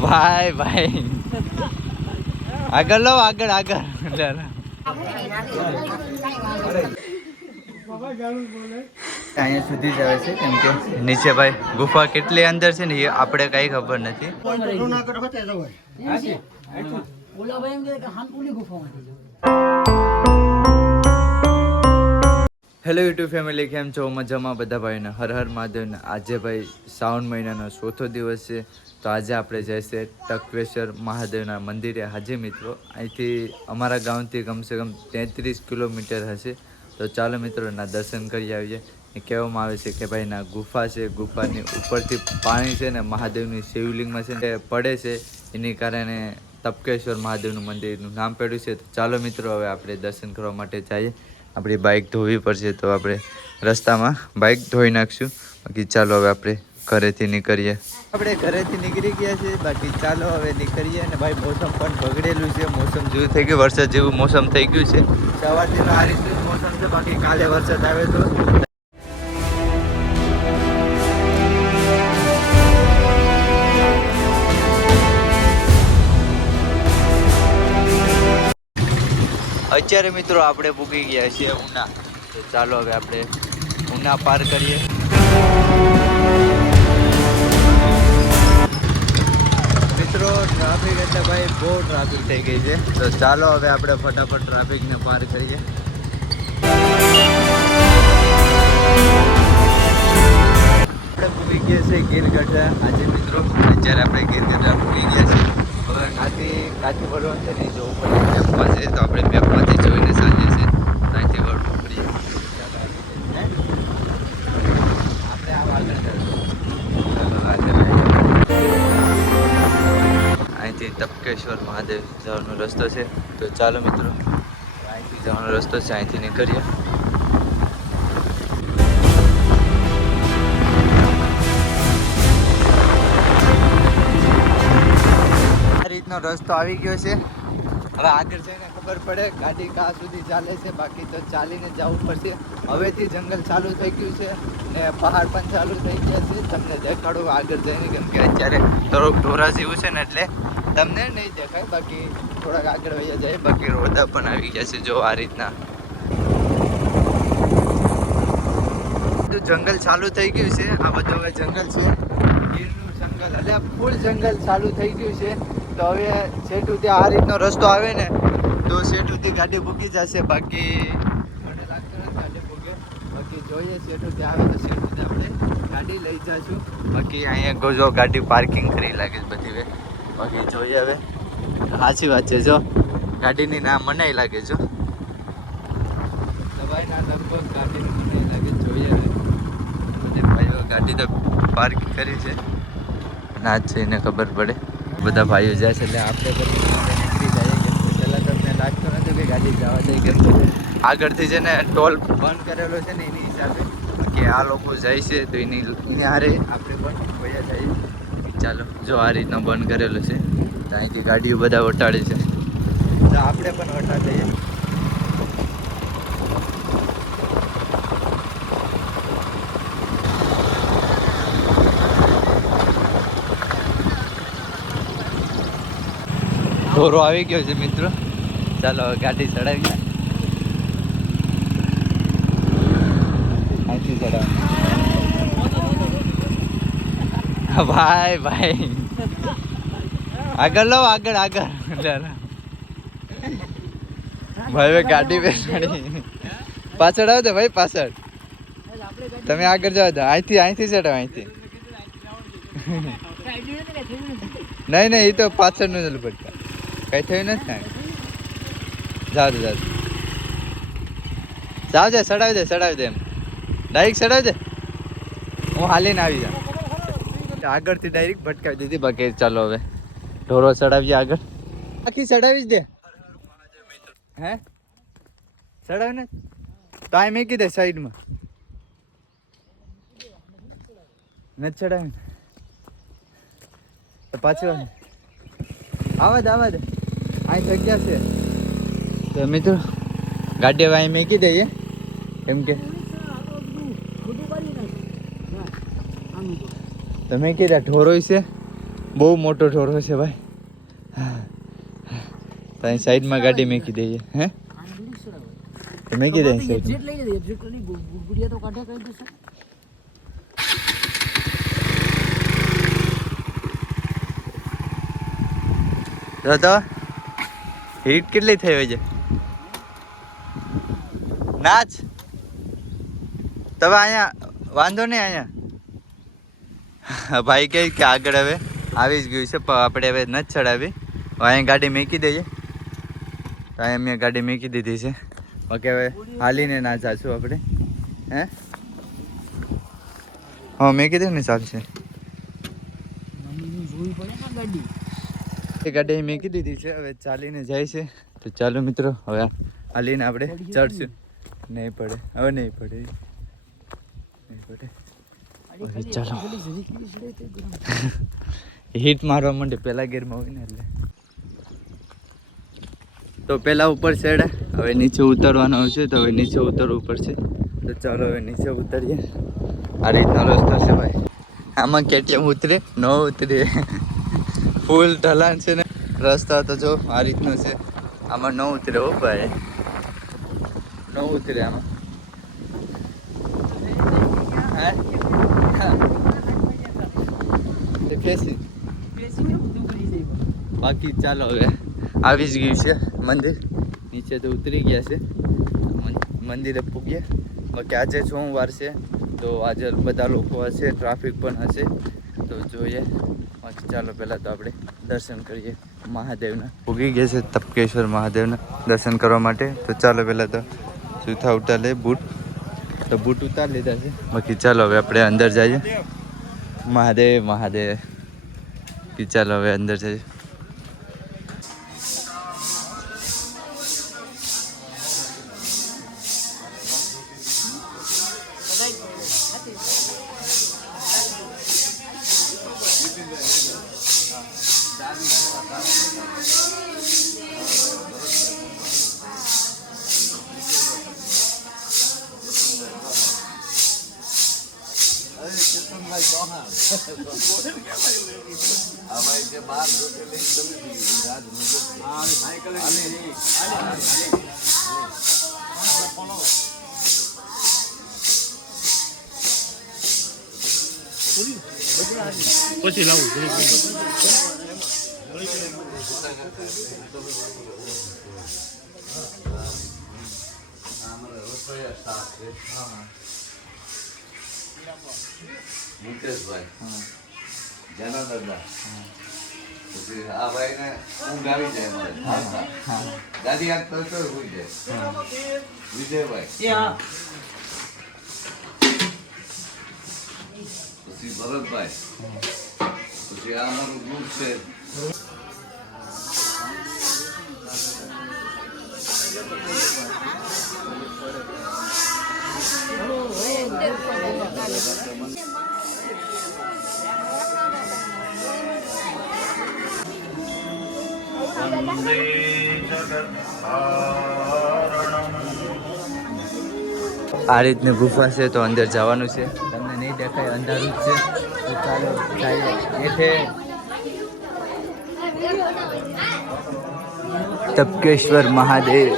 ભાઈ ભાઈ આગળ લો, આગળ આગળ અહીંયા સુધી જ આવે છે, કેમ કે નીચે ભાઈ ગુફા કેટલી અંદર છે ને એ આપણે કઈ ખબર નથી. હેલો યુટ્યુબ ફેમિલી, કેમ છો? મજામાં બધા ભાઈને હર હર મહાદેવને. આજે ભાઈ શ્રાવણ મહિનાનો ચોથો દિવસ છે, તો આજે આપણે જઈશે ટકવેશ્વર મહાદેવના મંદિરે. હાજી મિત્રો, અહીંથી અમારા ગામથી કમસે કમ 33 કિલોમીટર હશે. તો ચાલો મિત્રો ના દર્શન કરી આવીએ. કહેવામાં આવે છે કે ભાઈ ના ગુફા છે, ગુફાની ઉપરથી પાણી છે ને મહાદેવની શિવલિંગમાં છે ને પડે છે, એની કારણે ટપકેશ્વર મહાદેવનું મંદિરનું નામ પડ્યું છે. તો ચાલો મિત્રો, હવે આપણે દર્શન કરવા માટે જઈએ. આપણી બાઇક ધોવી પડશે, તો આપણે રસ્તામાં બાઇક ધોઈ નાખશું. બાકી ચાલો હવે આપણે ઘરેથી નીકળીએ. આપણે ઘરેથી નીકળી ગયા છે, બાકી ચાલો હવે નીકળીએ. અને ભાઈ મોસમ પણ બગડેલું છે, મોસમ જેવું થઈ ગયું, વરસાદ જેવું મોસમ થઈ ગયું છે. સવારથી આ રીતનું મોસમ છે, બાકી કાલે વરસાદ આવે તો. અત્યારે મિત્રો આપણે પૂગી ગયા છીએ ઉના. તો ચાલો હવે આપણે ઉના પાર કરીએ. મિત્રો ટ્રાફિક એટલે ભાઈ બહુ ટ્રાફિક થઈ ગઈ છે, તો ચાલો હવે આપણે ફટાફટ ટ્રાફિકને પાર કરીએ. આપણે પૂગી ગયા છે ગીરગઢડા. આજે મિત્રો અત્યારે આપણે ગીરગઢડા પૂગી ગયા છે. હવે કાંથી વળવાનું છે ને જોવું પડે મેપમાં છે, તો આપણે મેપમાંથી જોઈને ચાલીએ છીએ. ત્યાંથી વળવું પડીએ. આપણે આ અહીંથી ટપકેશ્વર મહાદેવ જવાનો રસ્તો છે. તો ચાલો મિત્રો, અહીંથી જવાનો રસ્તો છે, અહીંથી નીકળીએ. રસ્તો આવી ગયો છે. હવે આગળ જઈને ખબર પડે ગાડી ક્યાં સુધી ચાલે છે, બાકી તો ચાલીને જવું પડશે. હવેથી જંગલ ચાલુ થઈ ગયું છે ને પહાડ પણ ચાલુ થઈ ગયા છે. તમને દેખાડું આગળ જઈને, કેમ કે અત્યારે થોડુંક ઢોરા જેવું છે ને એટલે તમને નહીં દેખાય. બાકી થોડાક આગળ વહી જાય. બાકી રોડા પણ આવી ગયા છે, જો આ રીતના જંગલ ચાલુ થઈ ગયું છે. આ બધું હવે જંગલ છે, ગીરનું જંગલ, એટલે ફૂલ જંગલ ચાલુ થઈ ગયું છે. તો હવે સેટુથી આ રીતનો રસ્તો આવે ને તો સેટુથી ગાડી ભૂકી જશે. બાકી મને લાગતું નથી ગાડી ભૂગે. બાકી જોઈએ સેટુથી આવે તો સેટુથી આપણે ગાડી લઈ જઈશું. બાકી અહીંયા જો ગાડી પાર્કિંગ કરી લાગે છે બધી વે. બાકી જોઈએ હવે. સાચી વાત છે, જો ગાડીની ના મનાઈ લાગે છે. ભાઈ ના લગભગ ગાડીની મનાઈ લાગે. જોઈએ હવે બધે ભાઈઓ ગાડી તો પાર્કિંગ કરી છે, ના જ છે એને ખબર પડે. બધા ભાઈઓ જાય છે એટલે આપણે પણ નીકળી જઈએ. કેમ કે પહેલાં તમને લાગતું નથી કે ગાડી જવા જાય, કેમ કે આગળથી છે ને ટોલ બંધ કરેલો છે ને એની હિસાબે કે આ લોકો જાય છે, તો એની હારે આપણે પણ વયા જઈએ. ચાલો, જો આ રીતનો બંધ કરેલો છે, તો અહીંથી ગાડીઓ બધા વટાડે છે, તો આપણે પણ વટાડ જઈએ. ઢોરો આવી ગયો છે મિત્રો. ચાલો ગાડી ચડાવી. અહીંથી ચડાવ ભાઈ ભાઈ આગળ લો, આગળ આગળ ભાઈ ગાડી બેસાડી. પાછળ આવો તો ભાઈ, પાછળ તમે આગળ જાઓ તો અહીંથી ચડાવ. અહીંથી નહીં એ તો પાછળનું જ પડતા, કઈ થયું નથી કાંઈ. જાવ દે, ચડાવી દે એમ ડાયરેક્ટ ચડાવી દે. હું હાલીને આવી જાઉં. આગળથી ડાયરેક્ટ ભટકાવી દીધી. બાકી ચાલો હવે ઢોરો ચડાવીએ આગળ. આખી ચડાવી જ દે. હે ચડાવે ને તો આ મેં કીધે સાઈડમાં નથી ચડાવે ને તો પાછું આવા દે. અહીં જગ્યા છે તો મિત્રો ગાડી હવે અહીં મેકી દઈએ, કેમ કે તમે કીધા ઢોરોય છે બહુ મોટો ઢોરો છે ભાઈ. ત્યાં સાઈડમાં ગાડી મેકી દઈએ. હે મેકી દઈએ સાઈડ. હીટ કેટલી થઈ હોય છે નાચ તમે અહીંયા વાંધો નહીં. અહીંયા ભાઈ કહે કે આગળ હવે આવી જ ગયું છે પણ આપણે હવે નથી ચડાવી. અહીંયા ગાડી મૂકી દઈએ. તો અહીંયા મેં ગાડી મૂકી દીધી છે. ઓકે હવે હાલીને ના જાશું આપણે. હે હા મેં કીધું ને ચાલશે. ગાડી મૂકી દીધી છે હવે ચાલીને જાય છે. તો ચાલો મિત્રો હવે હાલીને આપણે ચડશું. નહીં પડે હવે નહીં પડે ચાલો. હીટ મારવા માંડે પહેલા ગેરમાં હોય ને એટલે. તો પહેલા ઉપર ચડે હવે નીચે ઉતરવાનો છે. તો હવે નીચે ઉતરવું પડશે. તો ચાલો હવે નીચે ઉતરીએ. આ રીતનો રસ્તો છે ભાઈ. આમાં કેટીએમ ઉતરે ન ઉતરે. ફૂલ ઢલાણ છે ને રસ્તા તો જો આ રીતનો છે. આમાં ન ઉતરે હો ભાઈ, ન ઉતરે આમાં. બાકી ચાલો હવે આવી જ ગયું છે મંદિર. નીચે તો ઉતરી ગયા છે. મંદિરે પૂગ્યા. બાકી આજે સોમવાર છે તો આજે બધા લોકો હશે, ટ્રાફિક પણ હશે. તો જોઈએ. બાકી ચાલો પહેલાં તો આપણે દર્શન કરીએ મહાદેવના. પૂગી ગયા છે તપકેશ્વર મહાદેવના દર્શન કરવા માટે. તો ચાલો પહેલાં તો જૂતા ઉતાર લે, બૂટ તો બૂટ ઉતાર લીધા છે. બાકી ચાલો હવે આપણે અંદર જઈએ. મહાદેવ મહાદેવ. કે ચાલો હવે અંદર જઈએ. પછી લાવું મુકેશભાઈ જનાર્દનભાઈ પછી આ ભાઈ ને ઊંઘ આવી જાય અમારે. દાદી યાદ કરતો હોય જાય. વિજયભાઈ પછી ભરતભાઈ પછી આ અમારું ગ્રુપ છે. આ રીતની ગુફા છે. તો અંદર જવાનું છે. તમને નહીં દેખાય, અંધારું જ છે. તો ચાલો જઈએ. એઠે તપકેશ્વર મહાદેવ.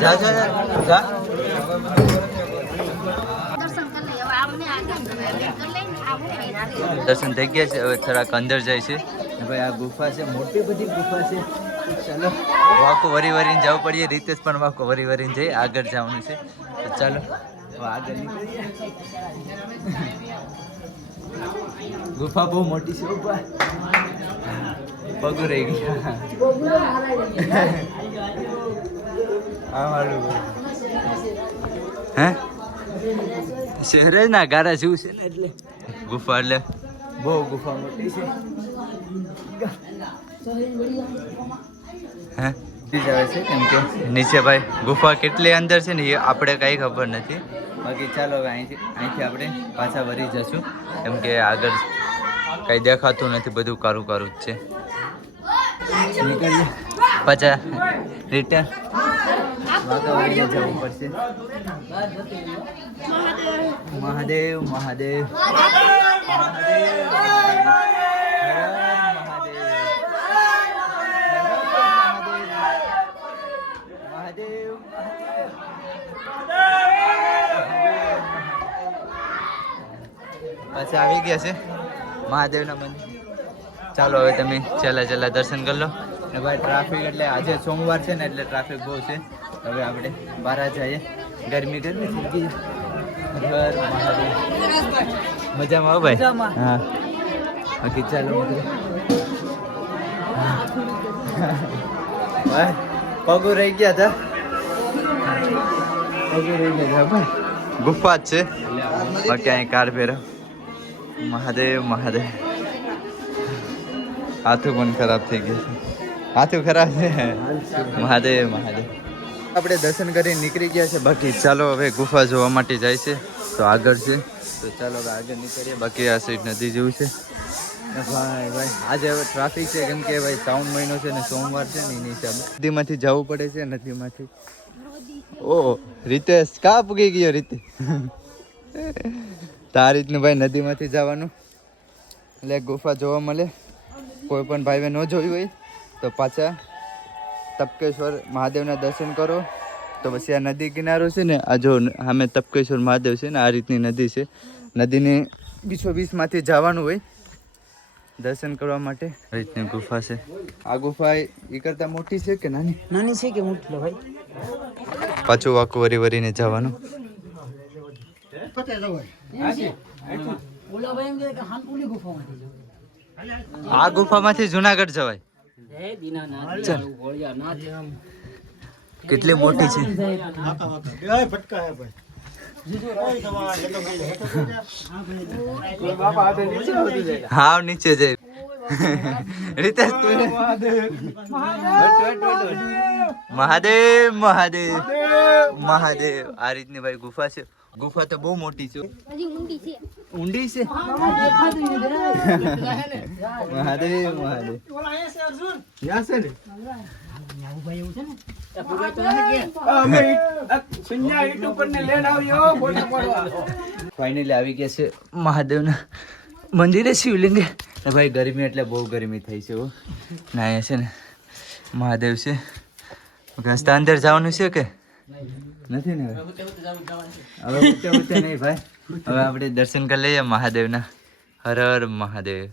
જા જા જા. દર્શન થઈ ગયા છે. હવે થોડાક અંદર જાય છે. ભાઈ આ ગુફા છે, મોટી બધી ગુફા છે. ચાલો વાકો વરી વરીને જવું પડીએ. રીતેશ પણ વાકો વરી વરીને જઈએ. આગળ જવાનું છે. તો ચાલો આગળ નીકળીએ. ગુફા બહુ મોટી છે. પગ રહી ગયા આ વાળું હે શહેર ના ગારા જેવું છે ને એટલે ગુફા એટલે બહુ ગુફા મોટી છે હે આવે છે કેમ કે નીચે ભાઈ ગુફા કેટલી અંદર છે ને એ આપણે કાંઈ ખબર નથી બાકી ચાલો હવે અહીંથી આપણે પાછા વળી જશું કેમ કે આગળ કંઈ દેખાતું નથી બધું કારું કારું જ છે નીકળીએ પાછા રિટર્ન વાતાવરણ જવું પડશે મહાદેવ મહાદેવ પાછા આવી ગયા છે મહાદેવના મંદિર ચાલો હવે તમે છેલ્લા દર્શન કરી લો ને ભાઈ ટ્રાફિક એટલે આજે સોમવાર છે ને એટલે ટ્રાફિક બહુ છે હવે આપણે બહાર જઈએ ગરમી થઈ ગઈ ઘર મહાદેવ મજામાં આવો ભાઈ હા બાકી ચાલો ભાઈ પગું રહી ગયા હતા ગુફા જ છે બાકી અહીં કાર ફેરો મહાદેવ મહાદેવ હાથું પણ ખરાબ થઈ ગયું છે હાથું ખરાબ છે મહાદેવ મહાદેવ આપણે દર્શન કરીને નીકળી ગયા છે બાકી ચાલો હવે ગુફા જોવા માટે જાય છે તો આગળ છે તો ચાલો હવે આગળ નીકળીએ બાકી આ સાઈડ નદી જેવું છે ભાઈ ભાઈ આજે હવે ટ્રાફિક છે કેમ કે ભાઈ શ્રાવણ મહિનો છે ને સોમવાર છે ને એની હિસાબે નદીમાંથી જવું પડે છે નદીમાંથી ઓ રીતેશ કા પૂગી ગયો રીતિ તો આ રીતનું ભાઈ નદીમાંથી જવાનું એટલે ગુફા જોવા મળે કોઈ પણ ભાઈએ ન જોયું હોય તો પાછા તપકેશ્વર મહાદેવના દર્શન કરો તો પછી આ નદી કિનારો છે ને આ જો સામે તપકેશ્વર મહાદેવ છે ને આ રીતની નદી છે નદીની 20-20માંથી જવાનું હોય દર્શન કરવા માટે રીતની ગુફા છે આ ગુફા એ કરતા મોટી છે કે નાની નાની છે કે મોટી ભાઈ પાછું વાકું વરીને જવાનું આ ગુફામાંથી જુનાગઢ જવાય કેટલી મોટી છે હાવ નીચે જાય રીતેશ મહાદેવ મહાદેવ મહાદેવ આ રીતની ભાઈ ગુફા છે ગુફા તો બહુ મોટી છે ઊંડી છે મહાદેવ મહાદેવ ફાઇનલી આવી ગયા છે મહાદેવના મંદિરે શિવલિંગે ભાઈ ગરમી એટલે બહુ ગરમી થઈ છે ના અહીંયા છે ને મહાદેવ છે રસ્તા અંદર જવાનું છે કે નથી ને હવે ઉઠતે નહીં ભાઈ હવે આપણે દર્શન કરી લઈએ મહાદેવના હર હર મહાદેવ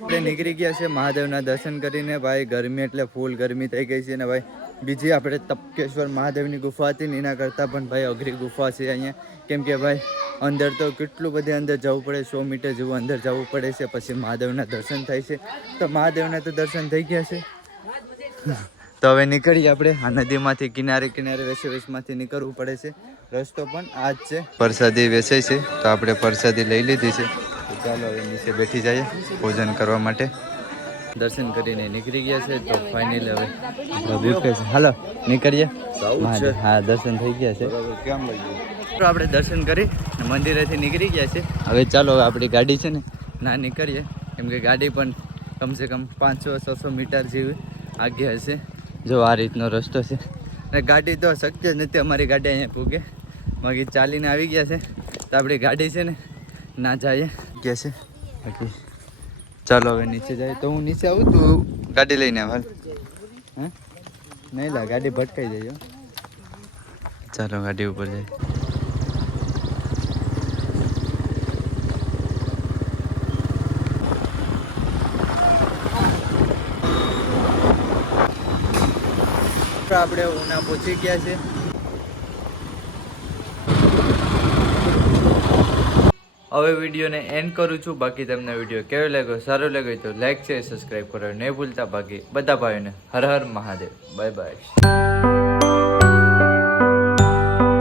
આપણે નીકળી ગયા છે મહાદેવના દર્શન કરીને ભાઈ ગરમી એટલે ફૂલ ગરમી થઈ ગઈ છે ને ભાઈ બીજી આપણે તપકેશ્વર મહાદેવની ગુફા હતી ને એના કરતાં પણ ભાઈ અઘરી ગુફા છે અહીંયા કેમ કે ભાઈ અંદર તો કેટલું બધે અંદર જવું પડે 100 મીટર જેવું અંદર જવું પડે છે પછી મહાદેવના દર્શન થાય છે તો મહાદેવના તો દર્શન થઈ ગયા છે તો હવે નીકળીએ આપણે આ નદીમાંથી કિનારે વેસમાંથી નીકળવું પડે છે રસ્તો પણ આ જ છે પ્રસાદી વેચાય છે તો આપણે પ્રસાદી લઈ લીધી છે તો ચાલો હવે નીચે બેઠી જઈએ ભોજન કરવા માટે દર્શન કરીને નીકળી ગયા છે તો ફાઇનલી હવે ભૂખ છે હાલો નીકળીએ હા દર્શન થઈ ગયા છે કેમ લાગ્યું આપણે દર્શન કરી મંદિરેથી નીકળી ગયા છે હવે ચાલો હવે આપણી ગાડી છે ને ના નીકળીએ કેમ કે ગાડી પણ કમસે કમ 500-600 મીટર જેવી આગે હશે જો આ રીતનો રસ્તો છે ને ગાડી તો શક્ય જ નથી અમારી ગાડી અહીંયા પૂગે બાકી ચાલીને આવી ગયા છે તો આપણી ગાડી છે ને ના જાય કે છે બાકી ચાલો હવે નીચે જાય તો હું નીચે આવું તું ગાડી લઈને આવ હે નહીં લા ગાડી ભટકાઈ જાય ચાલો ગાડી ઉપર જાય મિત્રો આપણે ઉના પહોંચી ગયા છે. હવે વિડીયોને એન્ડ કરું છું. બાકી તમને વિડીયો કેવો લાગ્યો, સારો લાગ્યો તો લાઈક છે, સબસ્ક્રાઈબ કરો નહીં ભૂલતા. બાકી બધા ભાઈઓને હર હર મહાદેવ. Bye by.